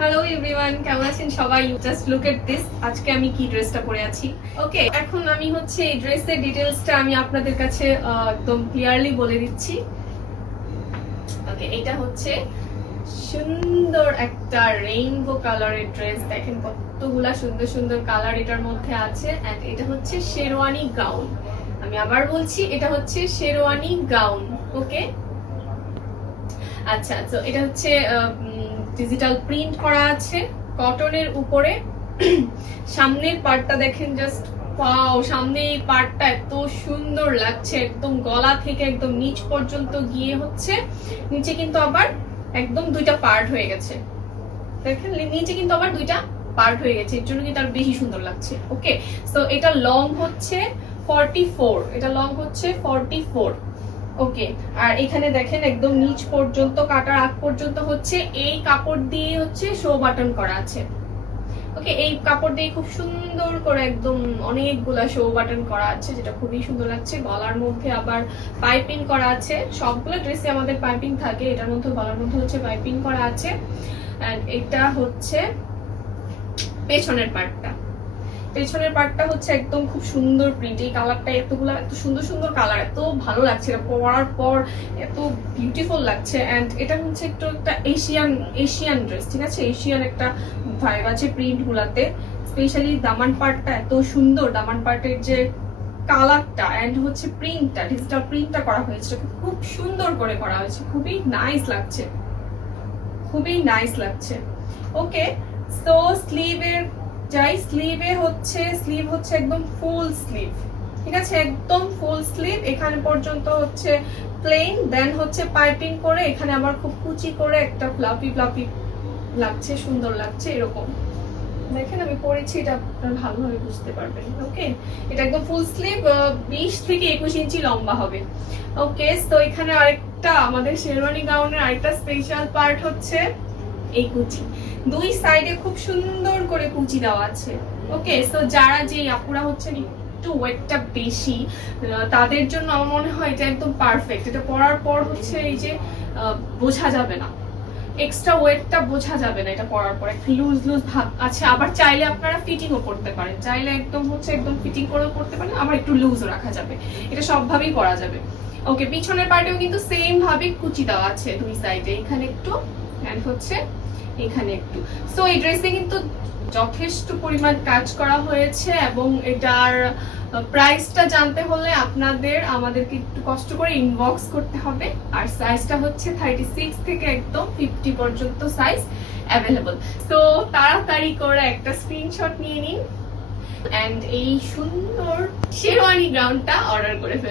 Hello everyone, কেমন আছেন সবাই? জাস্ট লুক এট দিস, আজকে আমি কি ড্রেসটা পরে আছি। ওকে, এখন আমি হচ্ছে এই ড্রেসের ডিটেইলসটা আমি আপনাদের কাছে একদম ক্লিয়ারলি বলে দিচ্ছি। ওকে, এটা হচ্ছে সুন্দর একটা রেইনবো কালারের ড্রেস। দেখেন কতগুলা সুন্দর সুন্দর কালার এটার মধ্যে আছে। এন্ড এটা হচ্ছে শেরওয়ানি গাউন। আমি আবার বলছি, এটা হচ্ছে শেরওয়ানি গাউন। ওকে, আচ্ছা, তো এটা হচ্ছে ডিজিটাল প্রিন্ট করা আছে কটনের উপরে। সামনের পার্টটা দেখেন, জাস্ট ওয়াও! সামনে এই পার্টটা এত সুন্দর লাগছে, একদম গলা থেকে একদম নিচ পর্যন্ত গিয়ে হচ্ছে নিচে কিন্তু আবার একদম দুইটা পার্ট হয়ে গেছে। দেখেন নিচে কিন্তু আবার দুইটা পার্ট হয়ে গেছে, এর জন্য কিন্তু আর বেশি সুন্দর লাগছে। ওকে, সো এটা লং হচ্ছে 44, এটা লং হচ্ছে 44। ওকে, আর এখানে দেখেন একদম নিচ পর্যন্ত কাটার আগ পর্যন্ত হচ্ছে এই কাপড় দিয়ে হচ্ছে শো বাটন করা আছে। ওকে, এই কাপড় দিয়ে খুব সুন্দর করে একদম অনেকগুলা শো বাটন করা আছে, যেটা খুবই সুন্দর লাগছে। গলার মধ্যে আবার পাইপিং করা আছে। সবগুলো ড্রেসে আমাদের পাইপিং থাকে, এটার মধ্যে গলার মধ্যে হচ্ছে পাইপিং করা আছে। এন্ড এটা হচ্ছে পেছনের পার্টটা। পেছনের পার্টটা হচ্ছে একদম খুব সুন্দর প্রিন্ট। এই কালারটা এত সুন্দর সুন্দর কালার, এত ভালো লাগছে এটা পরার পর, এত বিউটিফুল লাগছে। এন্ড এটা হচ্ছে একটু একটা এশিয়ান ড্রেস, ঠিক আছে? এশিয়ান একটা ভাইব আছে প্রিন্ট গুলাতে। স্পেশালি দামান পার্টটা এত সুন্দর, দামান পার্টের যে কালারটা এন্ড হচ্ছে প্রিন্টটা, ডিজিটাল প্রিন্টটা করা হয়েছে, খুব সুন্দর করে করা হয়েছে, খুবই নাইস লাগছে, খুবই নাইস লাগছে। ওকে, সো স্লিভের যাই, স্লিভ হচ্ছে একদম ফুল স্লিভ, ঠিক আছে? একদম ফুল স্লিভ, এখানে পর্যন্ত হচ্ছে প্লেন, দেন হচ্ছে পাইপিং করে এখানে আবার খুব কুচি করে একটা ফ্লাফি ফ্লাফি লাগছে, সুন্দর লাগছে এরকম। দেখেন আমি পরেছি, এটা আপনারা ভালোভাবে বুঝতে পারবেন। ওকে, এটা একদম ফুল স্লিভ, 20 থেকে 21 ইঞ্চি লম্বা হবে। ওকে, তো এখানে আরেকটা আমাদের শেরওয়ানি গাউনের আরেকটা স্পেশাল পার্ট হচ্ছে এই কুচি। দুই সাইডে খুব সুন্দর করে কুচি দেওয়া আছে। ওকে, সো যারা যে আপুরা হচ্ছে একটু ওয়েটটা বেশি, তাদের জন্য আমার মনে হয় এটা একদম পারফেক্ট। এটা পরার পর হচ্ছে এই যে বোঝা যাবে না, এক্সট্রা ওয়েটটা বোঝা যাবে না এটা পরার পর। একটা লুজ লুজ ভাব আছে। আবার চাইলে আপনারা ফিটিংও করতে পারেন, চাইলে একদম ফিটিং করেও করতে পারেন, আবার একটু লুজও রাখা যাবে, এটা সবভাবেই পরা যাবে। ওকে, পিছনের পার্টেও কিন্তু সেম ভাবে কুচি দেওয়া আছে দুই সাইডে, এখানে একটু এন্ড হচ্ছে এখানে একটু। সো এই ড্রেসে কিন্তু যথেষ্ট পরিমাণ কাজ করা হয়েছে এবং এটার প্রাইসটা জানতে হলে আমাদেরকে একটু কষ্ট করে ইনবক্স করতে হবে। আর সাইজটা হচ্ছে 36 থেকে একদম 50 পর্যন্ত সাইজ অ্যাভেলেবল। তো তাড়াতাড়ি করে একটা স্ক্রিনশট নিয়ে নিন এন্ড এই সুন্দর শেরওয়ানি গাউনটা অর্ডার করে ফেলুন।